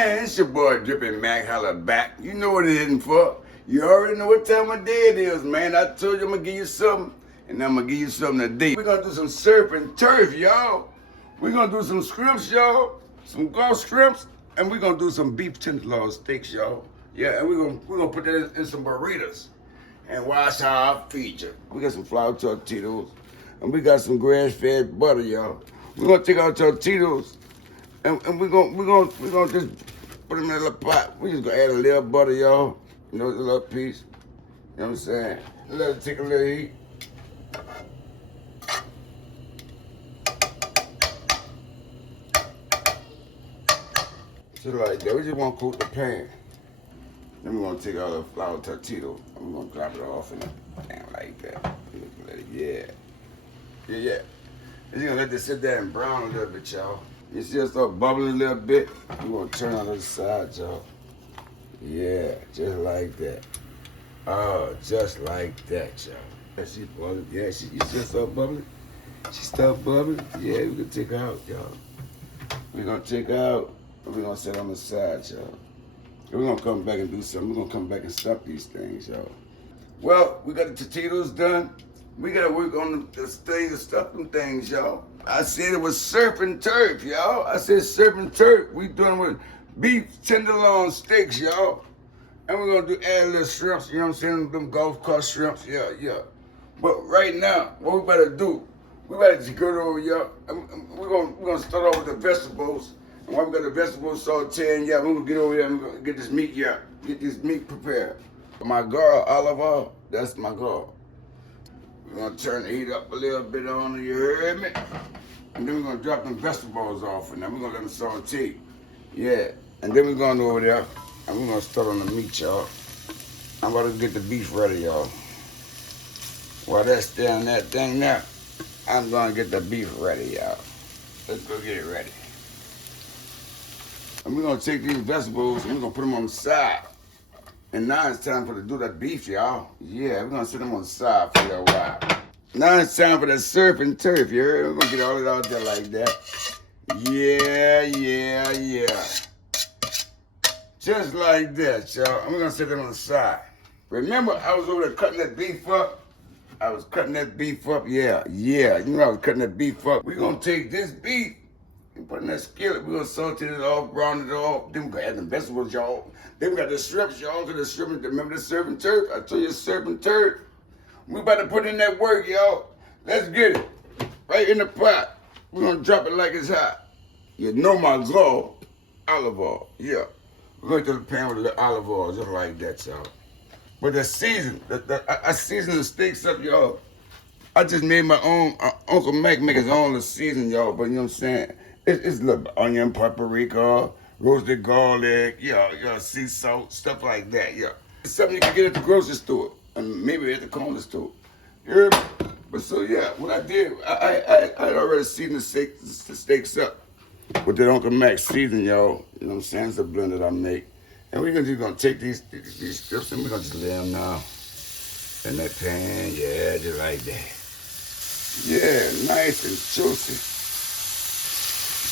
Man, it's your boy Drippy Mack HOLLA BACK. You know what it's hitting for. You already know what time of day it is, man. I told you I'm gonna give you something, and I'm gonna give you something today. We're gonna do some surf and turf, y'all. We're gonna do some shrimps, y'all. Some gulf shrimps, and we're gonna do some beef tenderloin steaks, y'all. Yeah, and we're gonna put that in some burritos. And watch how I feature. We got some flour tortillas, and we got some grass-fed butter, y'all. We're gonna take our tortillas, and we're gonna just put them in a little pot. We just gonna add a little butter, y'all. You know, a little piece. You know what I'm saying? Let it take a little heat. Just like that. We just wanna cook the pan. Then we're gonna take all the flour tortilla and we're gonna drop it off in the pan like that. Yeah. Yeah. And you're gonna let this sit there and brown a little bit, y'all. You see it start bubbling a little bit, we're gonna turn on the other side, y'all. Yeah, just like that. Oh, just like that, y'all. She bubbling. Yeah, you see her start bubbling? She start bubbling? Yeah, we're gonna take her out, y'all. We're gonna take her out and we're gonna set on the side, y'all. We're gonna come back and do something. We're gonna come back and stuff these things, y'all. Well, we got the tortillas done. We gotta work on the things, the stuffing things, y'all. I said it was surf and turf, y'all. I said surf and turf. We doing with beef tenderloin steaks, y'all. And we're gonna add a little shrimps, you know what I'm saying? Them Gulf Coast shrimps, yeah. But right now, what we better do, we better just go over, y'all. We're gonna start off with the vegetables. And while we got the vegetables sauteing, yeah, we're gonna get over there and we're gonna get this meat, yeah. Get this meat prepared. My girl, olive oil, that's my girl. We're gonna turn the heat up a little bit on, you heard me? And then we're gonna drop them vegetables off and then we're gonna let them saute. Yeah, and then we're going over there and we're gonna start on the meat, y'all. I'm about to get the beef ready, y'all. While that's down that thing now, I'm gonna get the beef ready, y'all. Let's go get it ready. And we're gonna take these vegetables and we're gonna put them on the side. And now it's time for to do that beef, y'all. Yeah, we're gonna sit them on the side for a while. Now it's time for the surf and turf, you heard? We're gonna get all it out there like that. Yeah. Just like that, y'all. And we're gonna sit them on the side. Remember, I was over there cutting that beef up? I was cutting that beef up, yeah. You know I was cutting that beef up. We're gonna take this beef and put in that skillet. We're gonna saute it off, brown it off. Then we're gonna add the vegetables, y'all. Then we got the shrimps, y'all. Remember the surf and turf? I told you surf and turf. We about to put in that work, y'all. Let's get it. Right in the pot. We're gonna drop it like it's hot. You know my girl, olive oil, yeah. We're going to the pan with a little olive oil, just like that, y'all. But the season, I season the steaks up, y'all. I just made my own, Uncle Mac make his own little season, y'all, but you know what I'm saying? It's a little onion, paprika, roasted garlic, sea salt, stuff like that, yeah. It's something you can get at the grocery store, and maybe at the corner store. You heard me? But so, yeah, what I did, I had already seasoned the steaks up with that Uncle Mac season, y'all. You know what I'm saying? It's a blend that I make. And we're just gonna take these strips and we're gonna just lay them now in that pan, yeah, just like that. Yeah, nice and juicy.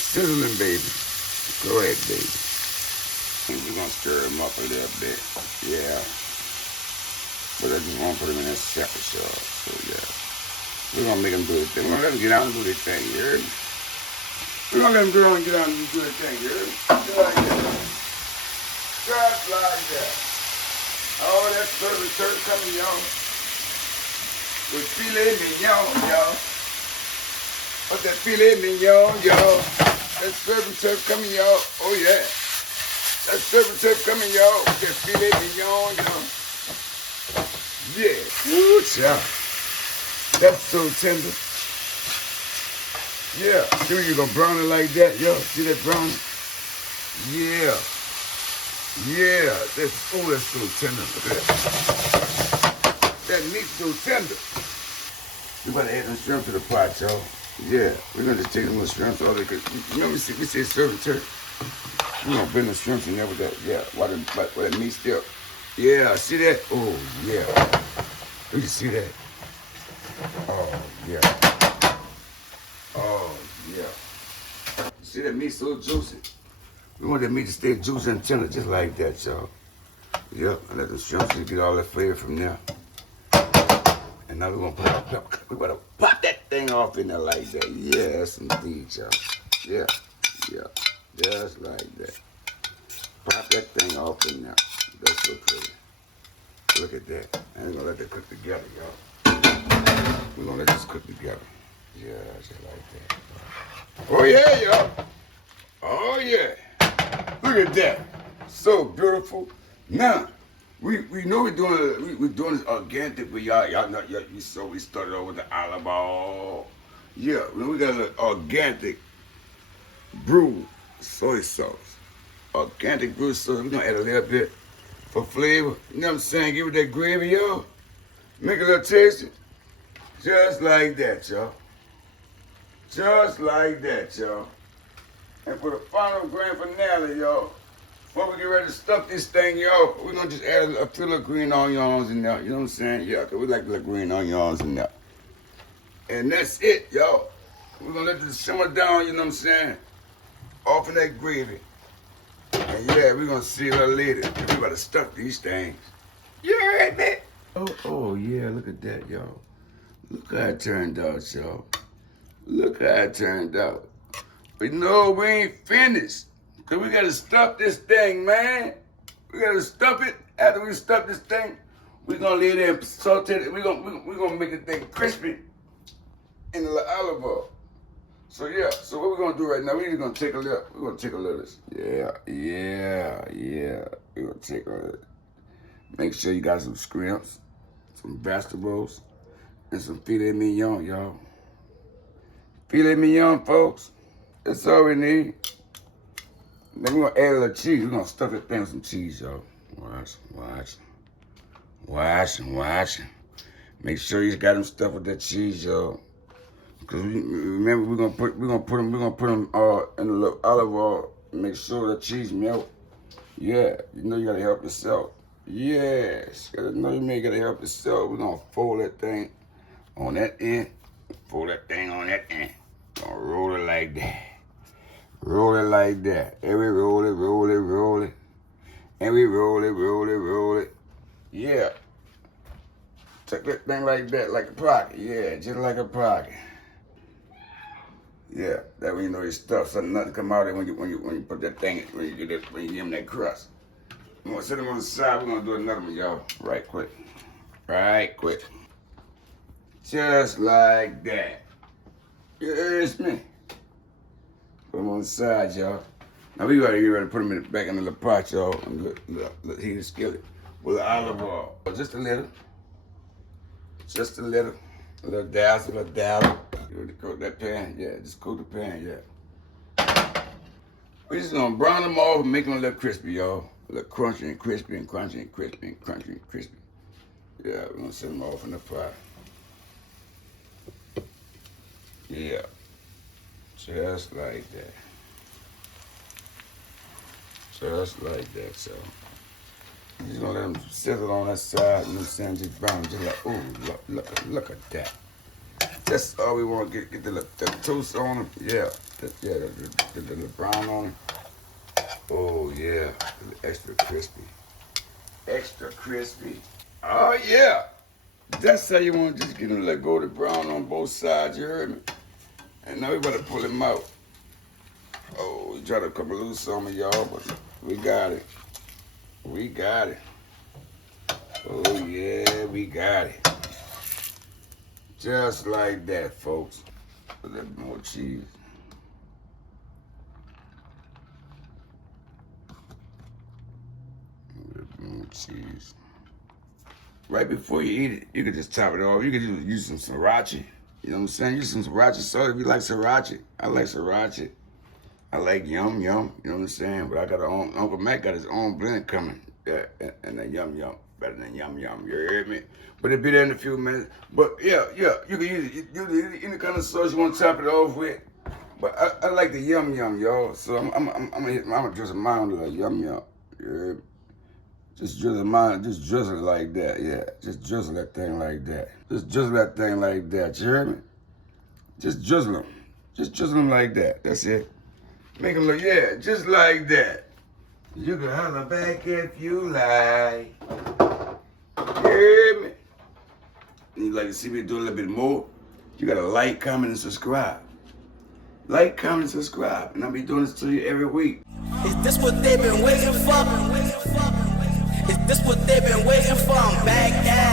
Sizzling, baby. Go ahead, baby. And we're gonna stir them up a little bit, yeah. But I just wanna put them in that separate, y'all. So, yeah. We're gonna make them do their thing. We're gonna let them get out and do their thing, you heard me? We're gonna let them go and get out and do their thing, you heard me? Just like that. Just like that. Oh, that's surf and turf coming, y'all. With filet mignon, y'all. What's that filet mignon, y'all? That's surf and turf coming, y'all. Oh, yeah. That's surf and turf coming, y'all. With that filet mignon, y'all. Yeah. Ooh, child. That's so tender. Yeah. See, you gonna brown it like that, yo. See that brown? Yeah. That's so tender. Look at that. That meat's so tender. We gotta add them shrimp to the pot, y'all. Yeah, we're gonna just take them little shrimps all there. Remember we said serve and turf. We're gonna bend the shrimps in there with that, yeah, while that meat still. Yeah, see that? Oh, yeah. You see that? Oh, yeah. See that meat so juicy? We want that meat to stay juicy and tender, just like that, y'all. Yep, and let the shrimp just get all that flavor from there. And now we're gonna put our pepper. We're gonna pop that thing off in there like that. Yes, indeed, y'all. Yeah, yeah, just like that. Pop that thing off in there. That's so pretty. Look at that. And we're gonna let that cook together, y'all. We're gonna let this cook together. Yeah, just like that. Oh yeah, y'all. Oh yeah. Look at that. So beautiful. Now, we know we're doing this organic, but y'all know we started off with the olive oil. Yeah, we got a little organic brewed soy sauce. Organic brewed sauce. We're gonna add a little bit for flavor. You know what I'm saying? Give it that gravy, y'all. Make it a little tasty. Just like that, y'all. Just like that, y'all. And for the final grand finale, y'all, before we get ready to stuff this thing, y'all, we're gonna just add a few little green onions in there. You know what I'm saying? Yeah, because we like the little green onions in there. And that's it, y'all. We're gonna let this simmer down, you know what I'm saying? Off in that gravy. And yeah, we're gonna see a little later. We gotta stuff these things. You heard me? Oh yeah, look at that, y'all. Look how it turned out, y'all. Look how it turned out. But no, we ain't finished. Cause we gotta stuff this thing, man. We gotta stuff it. After we stuff this thing, we're gonna lay there and saute it. We're gonna make the thing crispy in the olive oil. So yeah, so what we're gonna do right now, we're gonna take a little, we're gonna take a little, yeah. We're gonna take a little. Make sure you got some shrimps, some vegetables, and some filet mignon, y'all. Filet mignon, folks. That's all we need. Then we're gonna add a little cheese. We're gonna stuff that thing with some cheese, y'all. Watch. Make sure you got them stuff with that cheese, y'all. Cause remember we're gonna put them in the little olive oil. Make sure the cheese melt. Yeah, you know you gotta help yourself. Yes, you gotta help yourself. We're gonna fold that thing on that end. Fold that thing on that end. Gonna roll it like that. Roll it like that. And we roll it. And we roll it. Yeah. Take that thing like that, like a pocket. Yeah, just like a pocket. Yeah, that way you know your stuff, so nothing come out of it when you put that thing, when you give them that crust. I'm gonna set them on the side. We're gonna do another one, y'all. Right quick. Just like that. You heard me? Put them on the side, y'all. Now we gotta get ready to put them back in the little pot, y'all. And look, heat the skillet with the olive oil. Just a little. A little dazzle. You coat that pan, yeah. Just coat the pan, yeah. We're just gonna brown them off and make them a little crispy, y'all. A little crunchy and crispy and crunchy and crispy and crunchy and crispy. Yeah, we're gonna set them off in the fire. Yeah. Just like that. Just like that, so. You're just gonna let them sizzle on that side, you know what I'm saying? Just brown, just like, ooh, look at that. That's all we want to get the toast on them. Yeah, the brown on them. Oh yeah, extra crispy. Oh yeah, that's how you want to just get them let go of the brown on both sides. You heard me? And now we better pull them out. Oh, we try to come loose on me, y'all, but we got it. Oh yeah, we got it. Just like that, folks. A little more cheese. A little more cheese. Right before you eat it, you could just top it off. You could use some sriracha. You know what I'm saying? Use some sriracha sauce if you like sriracha. I like sriracha. I like yum. You know what I'm saying? But I got Uncle Mac got his own blend coming. Yeah, and that yum. Better than yum. You heard me? But it'll be there in a few minutes. But yeah, you can use it. Use any kind of sauce you want to top it off with. But I like the yum, y'all. So I'm gonna drizzle mine with like yum. You heard me? Just drizzle mine, just drizzle it like that, yeah. Just drizzle that thing like that. You heard me? Just drizzle them. Just drizzle them like that. That's it. Make them look, yeah, just like that. You can holler back if you like. Hear me? And you'd like to see me do a little bit more? You gotta like, comment, and subscribe. Like, comment, and subscribe. And I'll be doing this to you every week. Is this what they've been waiting for? Is this what they've been waiting for? I'm back at